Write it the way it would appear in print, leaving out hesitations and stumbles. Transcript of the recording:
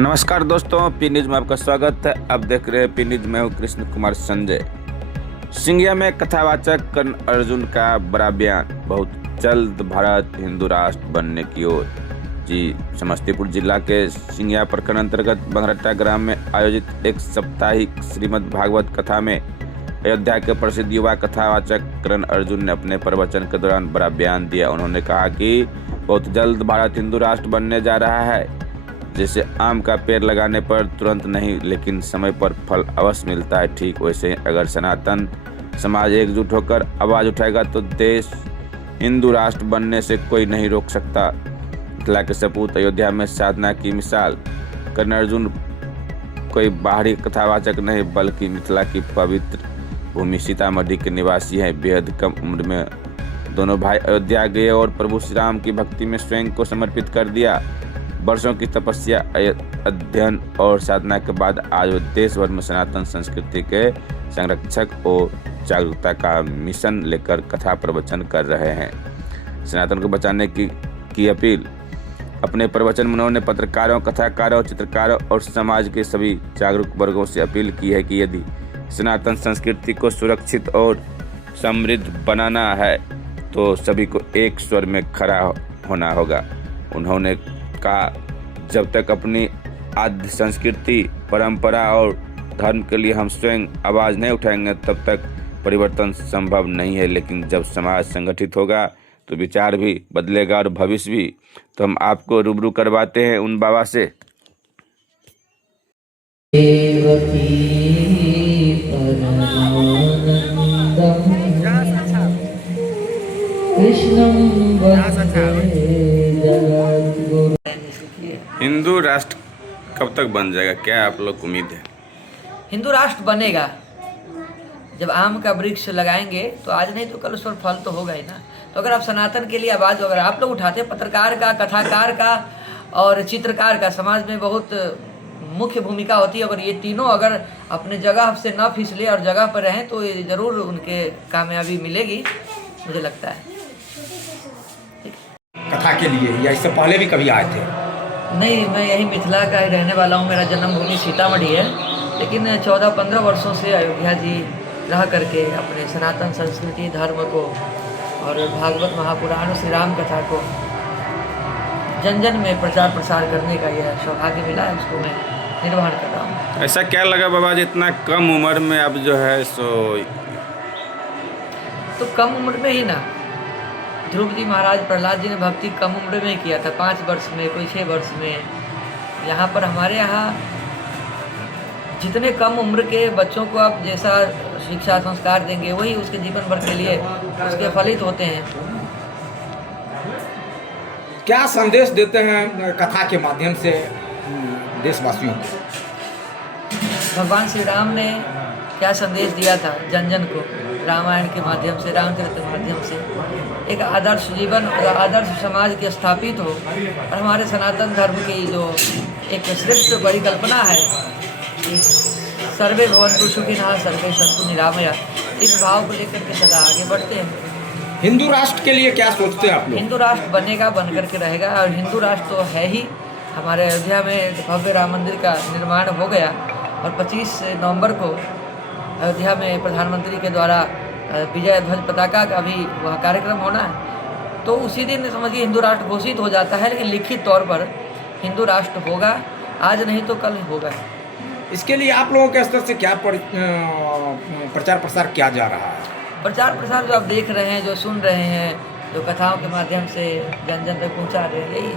नमस्कार दोस्तों, P news में आपका स्वागत है। अब देख रहे हैं पी न्यूज। मैं हूँ कृष्ण कुमार संजय। सिंगिया में कथावाचक कर्ण अर्जुन का बड़ा बयान, बहुत जल्द भारत हिंदू राष्ट्र बनने की ओर। जी, समस्तीपुर जिला के सिंगिया प्रखंड अंतर्गत बंगरट्टा ग्राम में आयोजित एक साप्ताहिक श्रीमद् भागवत कथा में अयोध्या के प्रसिद्ध युवा कथावाचक कर्ण अर्जुन ने अपने प्रवचन के दौरान बड़ा बयान दिया। उन्होंने कहा कि बहुत जल्द भारत हिंदू राष्ट्र बनने जा रहा है। जैसे आम का पेड़ लगाने पर तुरंत नहीं, लेकिन समय पर फल अवश्य मिलता है, ठीक वैसे ही अगर सनातन समाज एकजुट होकर आवाज उठाएगा तो देश हिंदू राष्ट्र बनने से कोई नहीं रोक सकता। मिथिला के सपूत अयोध्या में साधना की मिसाल। कर्ण अर्जुन कोई बाहरी कथावाचक नहीं, बल्कि मिथिला की पवित्र भूमि सीतामढ़ी के निवासी हैं। बेहद कम उम्र में दोनों भाई अयोध्या गए और प्रभु श्री राम की भक्ति में स्वयं को समर्पित कर दिया। वर्षों की तपस्या, अध्ययन और साधना के बाद आज वो देश भर में सनातन संस्कृति के संरक्षक और जागरूकता का मिशन लेकर कथा प्रवचन कर रहे हैं। सनातन को बचाने की अपील। अपने प्रवचन में उन्होंने पत्रकारों, कथाकारों, चित्रकारों और समाज के सभी जागरूक वर्गों से अपील की है कि यदि सनातन संस्कृति को सुरक्षित और समृद्ध बनाना है तो सभी को एक स्वर में खड़ा होना होगा। उन्होंने कहा, जब तक अपनी आद्य संस्कृति, परंपरा और धर्म के लिए हम स्वयं आवाज नहीं उठाएंगे तब तक परिवर्तन संभव नहीं है। लेकिन जब समाज संगठित होगा तो विचार भी बदलेगा और भविष्य भी। तो हम आपको रूबरू करवाते हैं उन बाबा से। हिंदू राष्ट्र कब तक बन जाएगा, क्या आप लोग को उम्मीद है? हिंदू राष्ट्र बनेगा जब आम का वृक्ष लगाएंगे तो आज नहीं तो कल उस पर फल तो होगा ही ना। तो अगर आप सनातन के लिए आवाज़ अगर आप लोग उठाते, पत्रकार का, कथाकार का और चित्रकार का समाज में बहुत मुख्य भूमिका होती है। अगर ये तीनों अगर अपने जगह से न फिसले और जगह पर रहें तो ये ज़रूर उनके कामयाबी मिलेगी, मुझे लगता है। कथा के लिए या इससे पहले भी कभी आए थे? नहीं, मैं यही मिथिला का ही रहने वाला हूँ। मेरा जन्मभूमि सीतामढ़ी है, लेकिन 14-15 वर्षों से अयोध्या जी रह करके अपने सनातन संस्कृति, धर्म को और भागवत महापुराण, श्री राम कथा को जन जन में प्रचार प्रसार करने का यह सौभाग्य मिला है, उसको मैं निर्वहन कर रहा हूँ। ऐसा क्या लगा बाबा जी, इतना कम उम्र में अब जो है सो? तो कम उम्र में ही ना, ध्रुव जी महाराज प्रहलाद जी ने भक्ति कम उम्र में किया था, 5 वर्ष में, कोई 6 वर्ष में। यहाँ पर हमारे यहाँ जितने कम उम्र के बच्चों को आप जैसा शिक्षा संस्कार देंगे वही उसके जीवन भर के लिए उसके फलित होते हैं। क्या संदेश देते हैं कथा के माध्यम से देशवासियों को? भगवान श्री राम ने क्या संदेश दिया था जन जन को, रामायण के माध्यम से, रामचरित के माध्यम से एक आदर्श जीवन और आदर्श समाज की स्थापित हो। और हमारे सनातन धर्म की जो एक श्रेष्ठ परिकल्पना है कि सर्वे भवन्तु सुखिनः सर्वे सन्तु निरामया, इस भाव को लेकर के सदा आगे बढ़ते हैं। हिंदू राष्ट्र के लिए क्या सोचते हैं आप लोग? हिंदू राष्ट्र बनेगा, बन करके रहेगा। और हिंदू राष्ट्र तो है ही। हमारे अयोध्या में भव्य राम मंदिर का निर्माण हो गया और 25 नवंबर को अयोध्या में प्रधानमंत्री के द्वारा विजय ध्वज पताका का भी वह कार्यक्रम होना है। तो उसी दिन समझिए हिंदू राष्ट्र घोषित हो जाता है, लेकिन लिखित तौर पर हिंदू राष्ट्र होगा, आज नहीं तो कल होगा। इसके लिए आप लोगों के स्तर से क्या प्रचार प्रसार किया जा रहा है? प्रचार प्रसार जो आप देख रहे हैं, जो सुन रहे हैं, जो कथाओं के माध्यम से जन जन तक पहुँचा रहे हैं, यही